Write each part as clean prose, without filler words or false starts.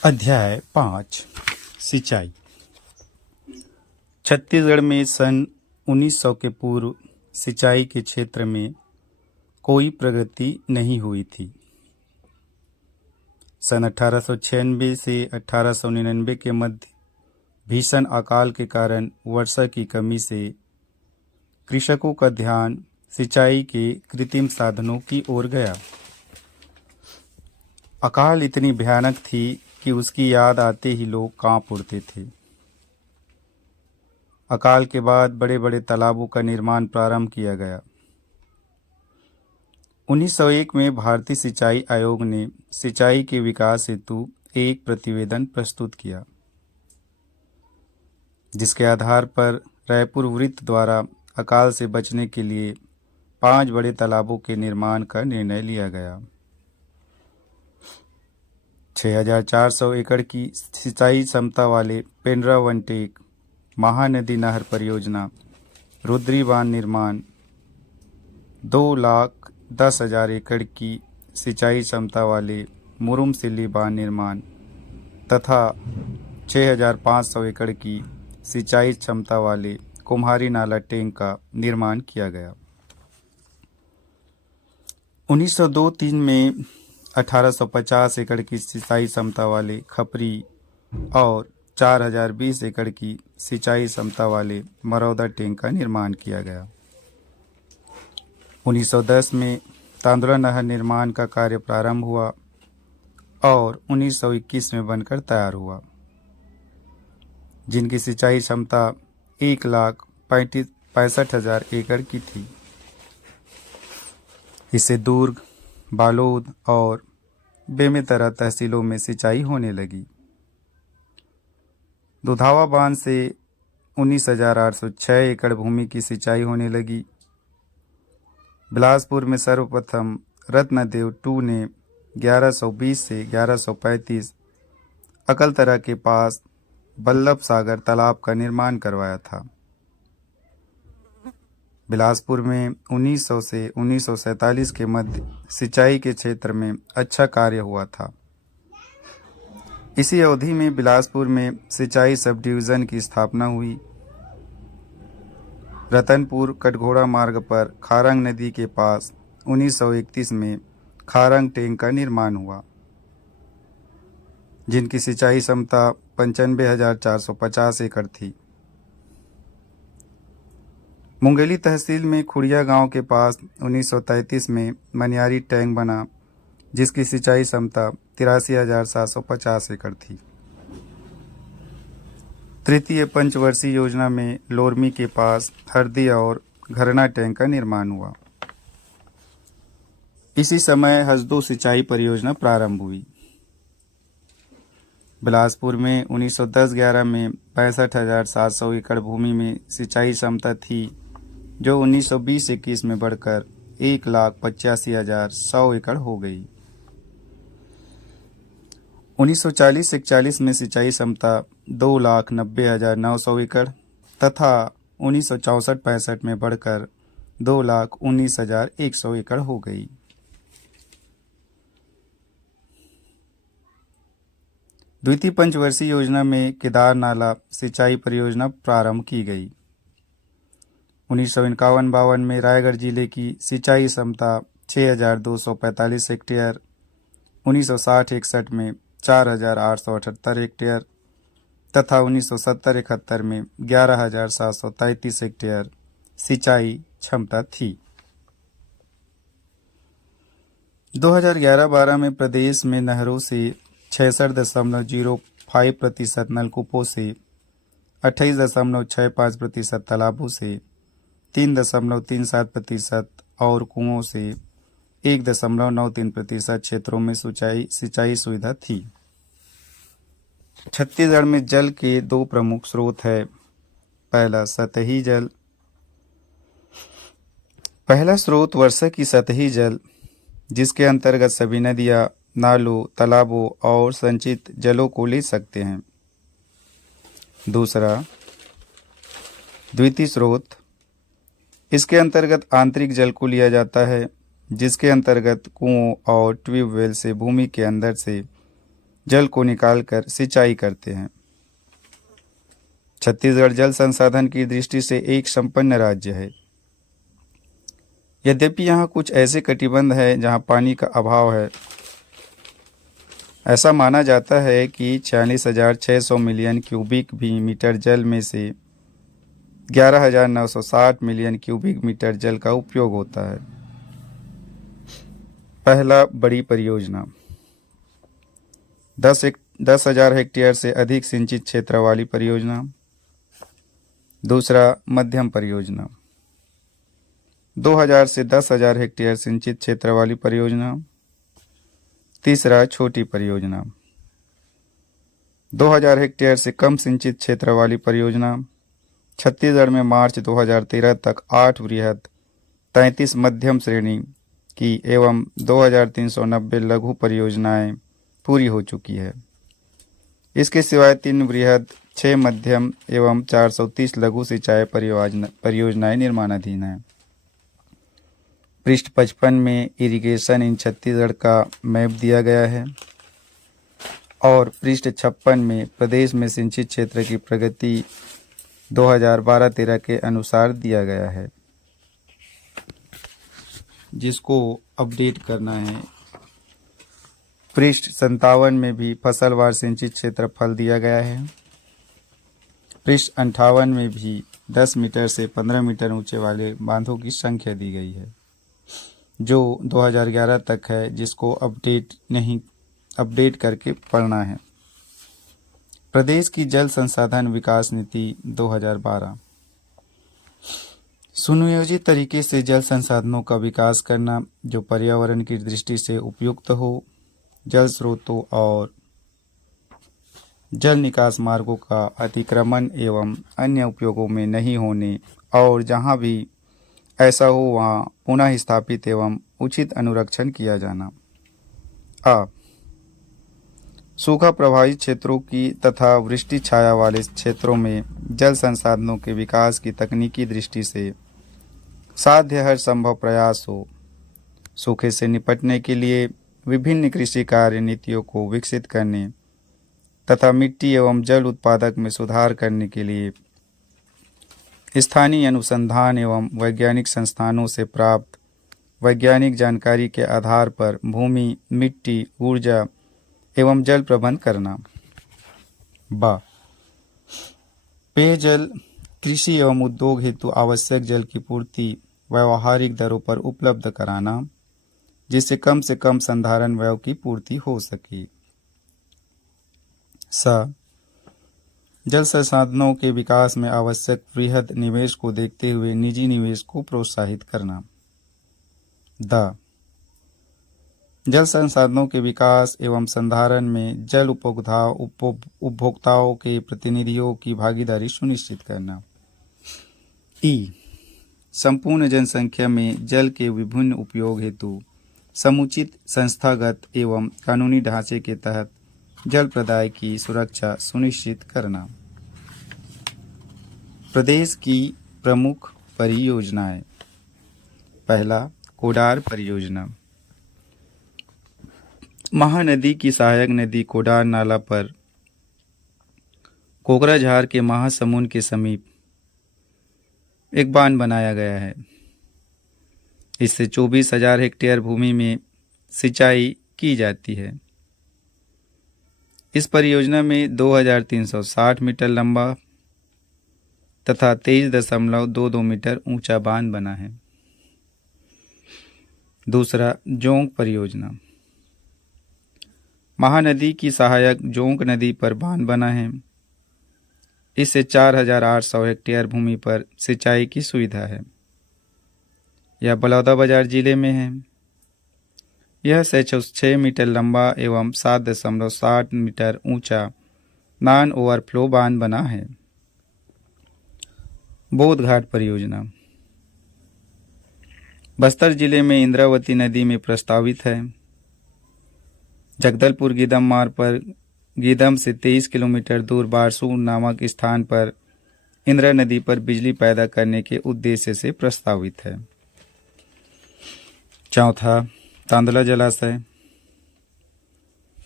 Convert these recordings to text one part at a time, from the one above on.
अध्याय 5 सिंचाई। छत्तीसगढ़ में सन 1900 के पूर्व सिंचाई के क्षेत्र में कोई प्रगति नहीं हुई थी। सन 1896 से 1899 के मध्य भीषण अकाल के कारण वर्षा की कमी से कृषकों का ध्यान सिंचाई के कृत्रिम साधनों की ओर गया। अकाल इतनी भयानक थी कि उसकी याद आते ही लोग कांप उठते थे। अकाल के बाद बड़े बड़े तालाबों का निर्माण प्रारंभ किया गया। 1901 में भारतीय सिंचाई आयोग ने सिंचाई के विकास हेतु एक प्रतिवेदन प्रस्तुत किया, जिसके आधार पर रायपुर वृत्त द्वारा अकाल से बचने के लिए 5 बड़े तालाबों के निर्माण का निर्णय लिया गया। 6400 एकड़ की सिंचाई क्षमता वाले पेंड्रा वनटेक महानदी नहर परियोजना, रुद्री बांध निर्माण, 2,10,000 एकड़ की सिंचाई क्षमता वाले मुरुम सिल्ली बांध निर्माण तथा 6,500 एकड़ की सिंचाई क्षमता वाले कुम्हारी नाला टैंक का निर्माण किया गया। 1902-03 में 1850 एकड़ की सिंचाई क्षमता वाले खपरी और 4,020 एकड़ की सिंचाई क्षमता वाले मरौदा टैंक का निर्माण किया गया। 1910 में तांदुला नहर निर्माण का कार्य प्रारंभ हुआ और 1921 में बनकर तैयार हुआ, जिनकी सिंचाई क्षमता 1,65,000 एकड़ की थी। इससे दुर्ग, बालोद और बेमेतरा तहसीलों में सिंचाई होने लगी। दुधावा बांध से 19,806 एकड़ भूमि की सिंचाई होने लगी। बिलासपुर में सर्वप्रथम रत्नदेव टू ने 1120 से 1135 अकलतरा के पास बल्लभ सागर तालाब का निर्माण करवाया था। बिलासपुर में 1900 से 1947 के मध्य सिंचाई के क्षेत्र में अच्छा कार्य हुआ था। इसी अवधि में बिलासपुर में सिंचाई सब डिवीज़न की स्थापना हुई। रतनपुर कटघोड़ा मार्ग पर खारंग नदी के पास 1931 में खारंग टैंक का निर्माण हुआ, जिनकी सिंचाई क्षमता 95,450 एकड़ थी। मुंगेली तहसील में खुड़िया गांव के पास 1933 में मनियारी टैंक बना, जिसकी सिंचाई क्षमता 83,750 एकड़ थी। तृतीय पंचवर्षीय योजना में लोरमी के पास हरदी और घरना टैंक का निर्माण हुआ। इसी समय हसदो सिंचाई परियोजना प्रारंभ हुई। बिलासपुर में 1910-11 में 65,700 एकड़ भूमि में सिंचाई क्षमता थी, जो 1920-21 में बढ़कर 1,85,100 एकड़ हो गई। 1940-41 में सिंचाई क्षमता 2,90,900 एकड़ तथा 1964-65 में बढ़कर 2,19,100 एकड़ हो गई। द्वितीय पंचवर्षीय योजना में केदार नाला सिंचाई परियोजना प्रारंभ की गई। 1951-52 में रायगढ़ जिले की सिंचाई क्षमता 6,245 हेक्टेयर, 1960-61 में 4,878 हेक्टेयर तथा 1970-71 में 11,733 हेक्टेयर सिंचाई क्षमता थी। 2011-12 में प्रदेश में नहरों से 66.05% नलकूपों से 28.65% तालाबों से 3.37% और कुओं से 1.93% क्षेत्रों में सिंचाई सुविधा थी। छत्तीसगढ़ में जल के 2 प्रमुख स्रोत है। पहला सतही जल। पहला स्रोत वर्षा की सतही जल, जिसके अंतर्गत सभी नदियां, नालों, तालाबों और संचित जलों को ले सकते हैं। दूसरा द्वितीय स्रोत, इसके अंतर्गत आंतरिक जल को लिया जाता है, जिसके अंतर्गत कुओं और ट्यूबवेल से भूमि के अंदर से जल को निकालकर सिंचाई करते हैं। छत्तीसगढ़ जल संसाधन की दृष्टि से एक संपन्न राज्य है। यद्यपि यहाँ कुछ ऐसे कटिबंध है जहाँ पानी का अभाव है। ऐसा माना जाता है कि 46,600 मिलियन क्यूबिक भी मीटर जल में से 11,960 मिलियन क्यूबिक मीटर जल का उपयोग होता है। पहला, बड़ी परियोजना। 10,000 हेक्टेयर से अधिक सिंचित क्षेत्र वाली परियोजना। दूसरा, मध्यम परियोजना। 2,000 से 10,000 हेक्टेयर सिंचित क्षेत्र वाली परियोजना। तीसरा, छोटी परियोजना। 2,000 हेक्टेयर से कम सिंचित क्षेत्र वाली परियोजना। छत्तीसगढ़ में मार्च 2013 तक 8 वृहद, 33 मध्यम श्रेणी की एवं 2,390 लघु परियोजनाएं पूरी हो चुकी है। इसके सिवाय 3 वृहद, 6 मध्यम एवं 430 लघु सिंचाई परियोजनाएं निर्माणाधीन हैं। पृष्ठ 55 में इरिगेशन इन छत्तीसगढ़ का मैप दिया गया है और पृष्ठ 56 में प्रदेश में सिंचित क्षेत्र की प्रगति 2012-13 के अनुसार दिया गया है, जिसको अपडेट करना है। पृष्ठ 57 में भी फसलवार सिंचित क्षेत्रफल दिया गया है। पृष्ठ 58 में भी 10 मीटर से 15 मीटर ऊंचे वाले बांधों की संख्या दी गई है, जो 2011 तक है, जिसको अपडेट करके पढ़ना है। प्रदेश की जल संसाधन विकास नीति 2012। सुनियोजित तरीके से जल संसाधनों का विकास करना जो पर्यावरण की दृष्टि से उपयुक्त हो, जल स्रोतों और जल निकास मार्गों का अतिक्रमण एवं अन्य उपयोगों में नहीं होने और जहाँ भी ऐसा हो वहाँ पुनः स्थापित एवं उचित अनुरक्षण किया जाना। सूखा प्रभावित क्षेत्रों की तथा वृष्टि छाया वाले क्षेत्रों में जल संसाधनों के विकास की तकनीकी दृष्टि से साध्य हर संभव प्रयास हो। सूखे से निपटने के लिए विभिन्न कृषि कार्य नीतियों को विकसित करने तथा मिट्टी एवं जल उत्पादक में सुधार करने के लिए स्थानीय अनुसंधान एवं वैज्ञानिक संस्थानों से प्राप्त वैज्ञानिक जानकारी के आधार पर भूमि, मिट्टी, ऊर्जा एवं जल प्रबंध करना। पेयजल, कृषि एवं उद्योग हेतु आवश्यक जल की पूर्ति व्यावहारिक दरों पर उपलब्ध कराना, जिससे कम से कम संधारण व्यय की पूर्ति हो सके। जल संसाधनों के विकास में आवश्यक वृहद निवेश को देखते हुए निजी निवेश को प्रोत्साहित करना। जल संसाधनों के विकास एवं संधारण में जल उपभोक्ताओं के प्रतिनिधियों की भागीदारी सुनिश्चित करना। संपूर्ण जनसंख्या में जल के विभिन्न उपयोग हेतु समुचित संस्थागत एवं कानूनी ढांचे के तहत जल प्रदाय की सुरक्षा सुनिश्चित करना। प्रदेश की प्रमुख परियोजनाएं। पहला, कोडार परियोजना। महानदी की सहायक नदी कोडार नाला पर कोकराझार के महासमुंद के समीप एक बांध बनाया गया है। इससे 24,000 हेक्टेयर भूमि में सिंचाई की जाती है। इस परियोजना में 2,360 मीटर लंबा तथा 23.22 मीटर ऊंचा बांध बना है। दूसरा, जोंक परियोजना। महानदी की सहायक जोंक नदी पर बांध बना है। इससे 4,800 हेक्टेयर भूमि पर सिंचाई की सुविधा है। यह बलौदाबाजार जिले में है। यह 606 मीटर लंबा एवं 7.60 मीटर ऊंचा नॉन ओवरफ्लो बांध बना है। बोधघाट परियोजना बस्तर जिले में इंद्रावती नदी में प्रस्तावित है। जगदलपुर गीदम मार्ग पर गीदम से 23 किलोमीटर दूर बारसूर नामक स्थान पर इंद्रा नदी पर बिजली पैदा करने के उद्देश्य से प्रस्तावित है। चौथा, तांदला जलाशय।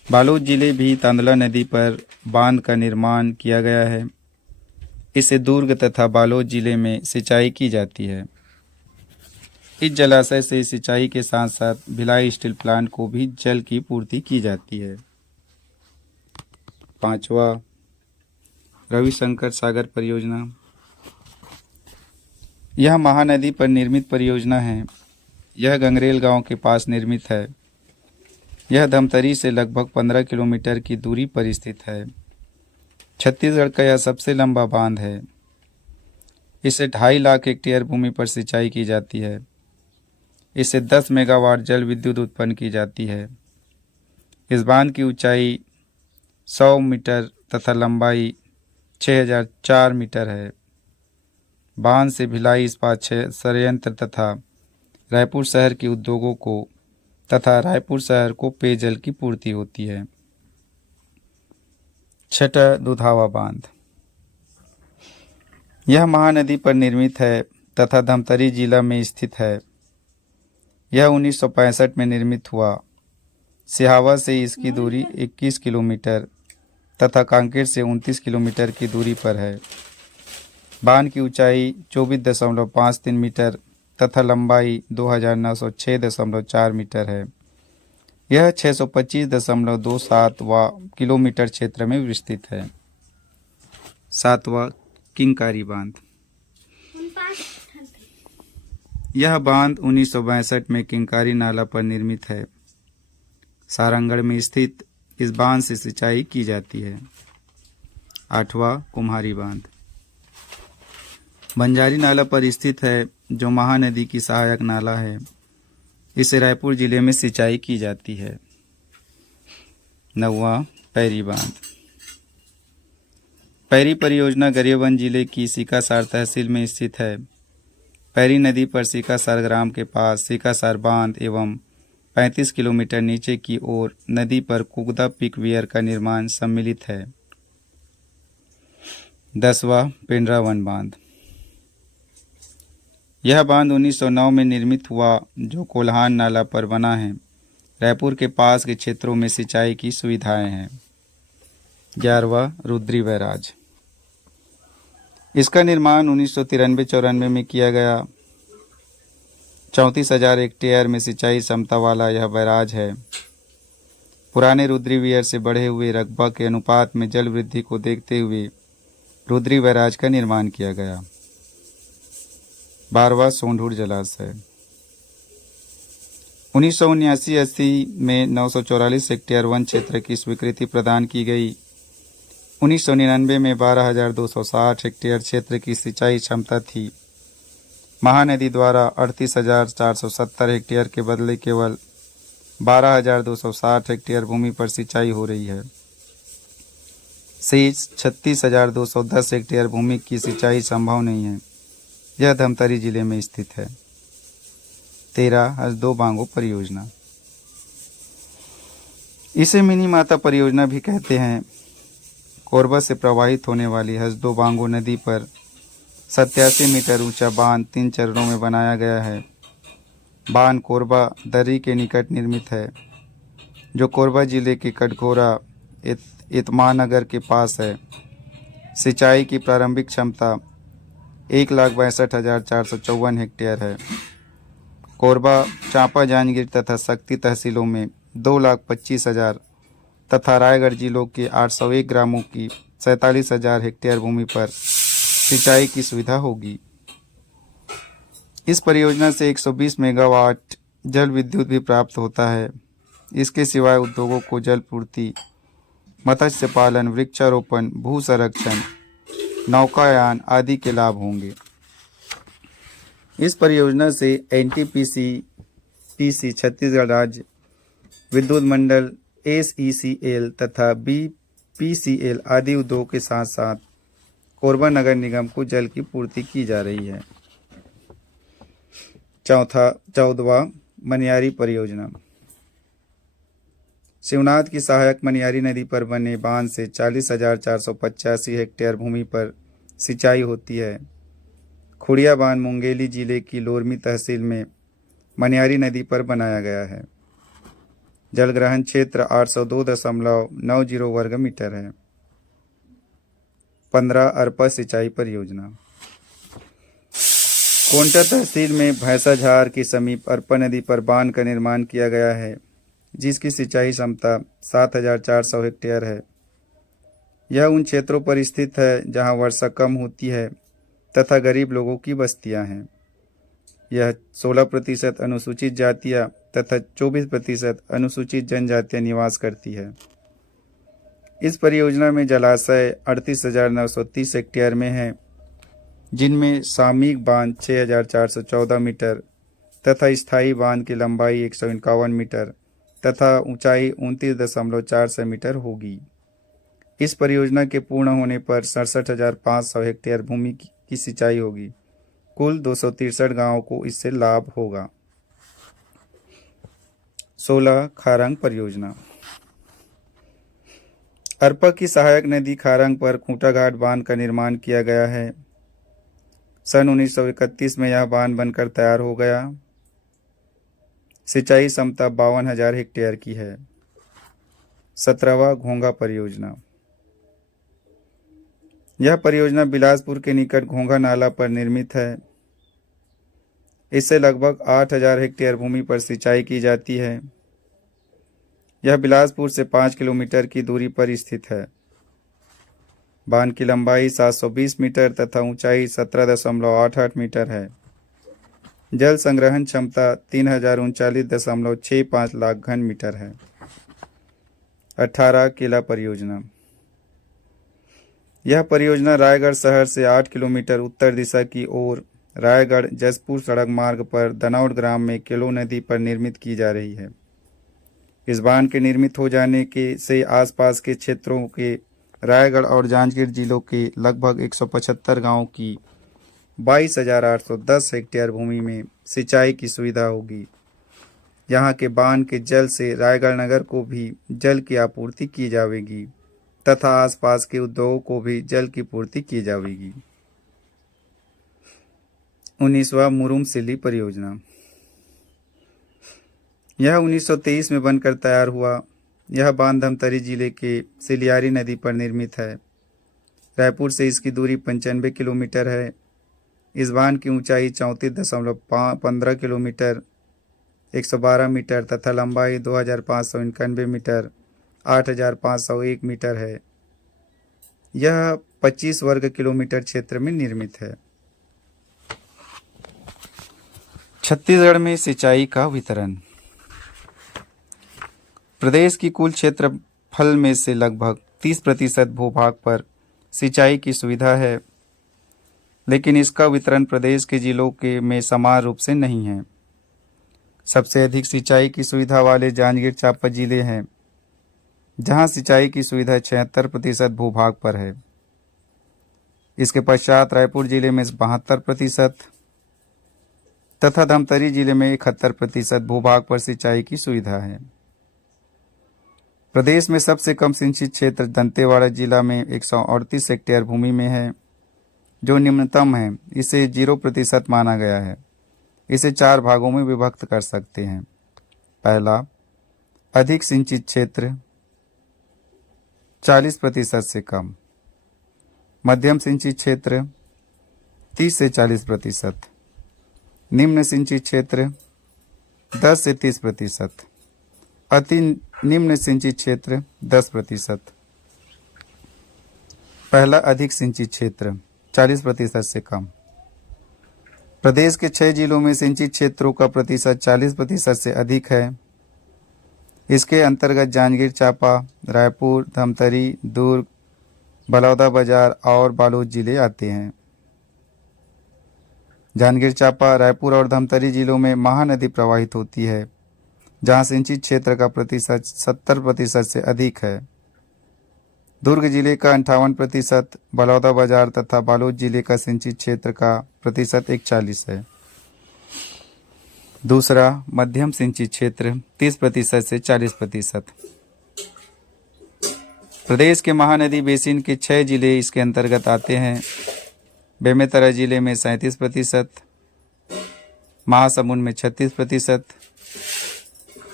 बालोद जिले भी तांदला नदी पर बांध का निर्माण किया गया है। इससे दुर्ग तथा बालोद जिले में सिंचाई की जाती है। इस जलाशय से सिंचाई के साथ साथ भिलाई स्टील प्लांट को भी जल की पूर्ति की जाती है। पांचवा, रविशंकर सागर परियोजना। यह महानदी पर निर्मित परियोजना है। यह गंगरेल गांव के पास निर्मित है। यह धमतरी से लगभग 15 किलोमीटर की दूरी पर स्थित है। छत्तीसगढ़ का यह सबसे लंबा बांध है। इससे 2.5 लाख हेक्टेयर भूमि पर सिंचाई की जाती है। इससे 10 मेगावाट जल विद्युत उत्पन्न की जाती है। इस बांध की ऊंचाई 100 मीटर तथा लंबाई 6004 मीटर है। बांध से भिलाई इस्पात संयंत्र तथा रायपुर शहर के उद्योगों को तथा रायपुर शहर को पेयजल की पूर्ति होती है। छठा, दुधावा बांध। यह महानदी पर निर्मित है तथा धमतरी जिला में स्थित है। यह 1965 में निर्मित हुआ। सिहावा से इसकी दूरी 21 किलोमीटर तथा कांकेर से 29 किलोमीटर की दूरी पर है। बांध की ऊंचाई 24.53 मीटर तथा लंबाई 2906.4 मीटर है। यह 625.27 किलोमीटर क्षेत्र में विस्तृत है। सातवां, किंकारी बांध। यह बांध 1962 में किंकारी नाला पर निर्मित है। सारंगढ़ में स्थित इस बांध से सिंचाई की जाती है। आठवां, कुम्हारी बांध। बंजारी नाला पर स्थित है, जो महानदी की सहायक नाला है। इससे रायपुर जिले में सिंचाई की जाती है। नौवां, पैरी बांध। पैरी परियोजना गरियाबंद जिले की सीकासार तहसील में स्थित है। पैरी नदी पर सीकासार ग्राम के पास सीकासार बांध एवं 35 किलोमीटर नीचे की ओर नदी पर कुगदा पिकवियर का निर्माण सम्मिलित है। 10वां, पेंड्रावन बांध। यह बांध 1909 में निर्मित हुआ, जो कोल्हान नाला पर बना है। रायपुर के पास के क्षेत्रों में सिंचाई की सुविधाएं हैं। 11वां, रुद्री बैराज। इसका निर्माण 1993-94 में किया गया। 34,000 हेक्टेयर में सिंचाई क्षमता वाला यह बैराज है। पुराने रुद्री वियर से बढ़े हुए रकबा के अनुपात में जल वृद्धि को देखते हुए रुद्री बैराज का निर्माण किया गया। 12वां, सोंढूर जलाशय। 1979-80 में 944 हेक्टेयर वन क्षेत्र की स्वीकृति प्रदान की गई। 1999 में 12,260 हेक्टेयर क्षेत्र की सिंचाई क्षमता थी। महानदी द्वारा 38,470 हेक्टेयर के बदले केवल 12,260 हेक्टेयर भूमि पर सिंचाई हो रही है। शेष 36,210 हेक्टेयर भूमि की सिंचाई संभव नहीं है। यह धमतरी जिले में स्थित है। 13, हसदो बांगो परियोजना। इसे मिनी माता परियोजना भी कहते हैं। कोरबा से प्रवाहित होने वाली हसदो बांगो नदी पर 87 मीटर ऊंचा बांध 3 चरणों में बनाया गया है। बांध कोरबा दर्री के निकट निर्मित है, जो कोरबा जिले के कटघोरा इतमानगर के पास है। सिंचाई की प्रारंभिक क्षमता 1,62,454 हेक्टेयर है। कोरबा, चांपा, जांजगीर तथा शक्ति तहसीलों में 2,25,000 तथा रायगढ़ जिलों के 801 ग्रामों की 47,000 हेक्टेयर भूमि पर सिंचाई की सुविधा होगी। इस परियोजना से 120 मेगावाट जल विद्युत भी प्राप्त होता है। इसके सिवाय उद्योगों को जल पूर्ति, मत्स्य पालन, वृक्षारोपण, भू संरक्षण, नौकायान आदि के लाभ होंगे। इस परियोजना से एनटीपीसी छत्तीसगढ़ राज्य विद्युत मंडल, एसईसीएल तथा बीपीसीएल आदि उद्योगों के साथ साथ कोरबा नगर निगम को जल की पूर्ति की जा रही है। 14वां, मनियारी परियोजना। शिवनाथ की सहायक मनियारी नदी पर बने बांध से 40,485 हेक्टेयर भूमि पर सिंचाई होती है। खुड़िया बांध मुंगेली जिले की लोरमी तहसील में मनियारी नदी पर बनाया गया है। जलग्रहण क्षेत्र 802.90 वर्ग मीटर है। 15 अरपा सिंचाई परियोजना। कोंटा तहसील में भैंसाझार के समीप अरपा नदी पर बांध का निर्माण किया गया है, जिसकी सिंचाई क्षमता 7,400 हेक्टेयर है। यह उन क्षेत्रों पर स्थित है जहां वर्षा कम होती है तथा गरीब लोगों की बस्तियां हैं। यह 16% अनुसूचित जातियां तथा 24% अनुसूचित जनजातियां निवास करती है। इस परियोजना में जलाशय 38,930 हेक्टेयर में है, जिनमें सामयिक बांध 6,414 मीटर तथा स्थायी बांध की लंबाई 151 मीटर तथा ऊंचाई 29.46 मीटर होगी। इस परियोजना के पूर्ण होने पर 67,500 हेक्टेयर भूमि की सिंचाई होगी। कुल 263 गांवों को इससे लाभ होगा। 16 खारंग परियोजना। अरपा की सहायक नदी खारंग पर खूंटा घाट बांध का निर्माण किया गया है। सन 1931 में यह बांध बनकर तैयार हो गया। सिंचाई क्षमता 52,000 हेक्टेयर की है। 17वां घोंघा परियोजना। यह परियोजना बिलासपुर के निकट घोंघा नाला पर निर्मित है। इससे लगभग 8,000 हेक्टेयर भूमि पर सिंचाई की जाती है। यह बिलासपुर से 5 किलोमीटर की दूरी पर स्थित है। बांध की लंबाई 720 मीटर तथा ऊंचाई 17.88 मीटर है। जल संग्रहण क्षमता 3,039.65 लाख घन मीटर है। 18 किला परियोजना। यह परियोजना रायगढ़ शहर से 8 किलोमीटर उत्तर दिशा की ओर रायगढ़ जसपुर सड़क मार्ग पर दनौड़ ग्राम में केलो नदी पर निर्मित की जा रही है। इस बांध के निर्मित हो जाने के से आसपास के क्षेत्रों के रायगढ़ और जांजगीर जिलों के लगभग 175 गांवों की 22,810 हेक्टेयर भूमि में सिंचाई की सुविधा होगी। यहां के बांध के जल से रायगढ़ नगर को भी जल की आपूर्ति की जाएगी तथा आसपास के उद्योगों को भी जल की पूर्ति की जाएगी। 19वां मुरुम सिल्ली परियोजना। यह 1923 में बनकर तैयार हुआ। यह बांध धमतरी जिले के सिलियारी नदी पर निर्मित है। रायपुर से इसकी दूरी 95 किलोमीटर है। इस बांध की ऊंचाई 34.15 किलोमीटर 112 मीटर तथा लंबाई 2,591 मीटर 8,501 मीटर है। यह 25 वर्ग किलोमीटर क्षेत्र में निर्मित है। छत्तीसगढ़ में सिंचाई का वितरण। प्रदेश की कुल क्षेत्रफल में से लगभग 30% भूभाग पर सिंचाई की सुविधा है, लेकिन इसका वितरण प्रदेश के जिलों के में समान रूप से नहीं है। सबसे अधिक सिंचाई की सुविधा वाले जांजगीर चांपा जिले हैं, जहां सिंचाई की सुविधा 76% भूभाग पर है। इसके पश्चात रायपुर जिले में 72% तथा धमतरी जिले में 71% भूभाग पर सिंचाई की सुविधा है। प्रदेश में सबसे कम सिंचित क्षेत्र दंतेवाड़ा जिला में 138 हेक्टेयर भूमि में है, जो निम्नतम है। इसे 0% माना गया है। इसे 4 भागों में विभक्त कर सकते हैं। पहला, अधिक सिंचित क्षेत्र 40% से कम। मध्यम सिंचित क्षेत्र 30 से 40%। निम्न सिंचित क्षेत्र 10 से 30%। अति निम्न सिंचित क्षेत्र 10%। पहला, अधिक सिंचित क्षेत्र 40% से कम। प्रदेश के 6 जिलों में सिंचित क्षेत्रों का प्रतिशत 40% से अधिक है। इसके अंतर्गत जांजगीर चांपा, रायपुर, धमतरी, दुर्ग, बलौदाबाजार और बालोद जिले आते हैं। जांजगीर चांपा, रायपुर और धमतरी जिलों में महानदी प्रवाहित होती है, जहां सिंचित क्षेत्र का प्रतिशत 70% से अधिक है। दुर्ग जिले का 58%, बलौदाबाजार तथा बालोद जिले का सिंचित क्षेत्र का प्रतिशत 41 है। दूसरा, मध्यम सिंचित क्षेत्र 30% से 40%। प्रदेश के महानदी बेसिन के 6 जिले इसके अंतर्गत आते हैं। बेमेतरा जिले में 37%, महासमुंद में 36%,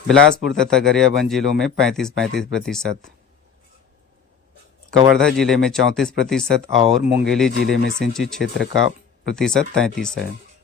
बिलासपुर तथा गरियाबंद जिलों में 35-35%, कवर्धा जिले में 34% और मुंगेली जिले में सिंचित क्षेत्र का प्रतिशत 33 है।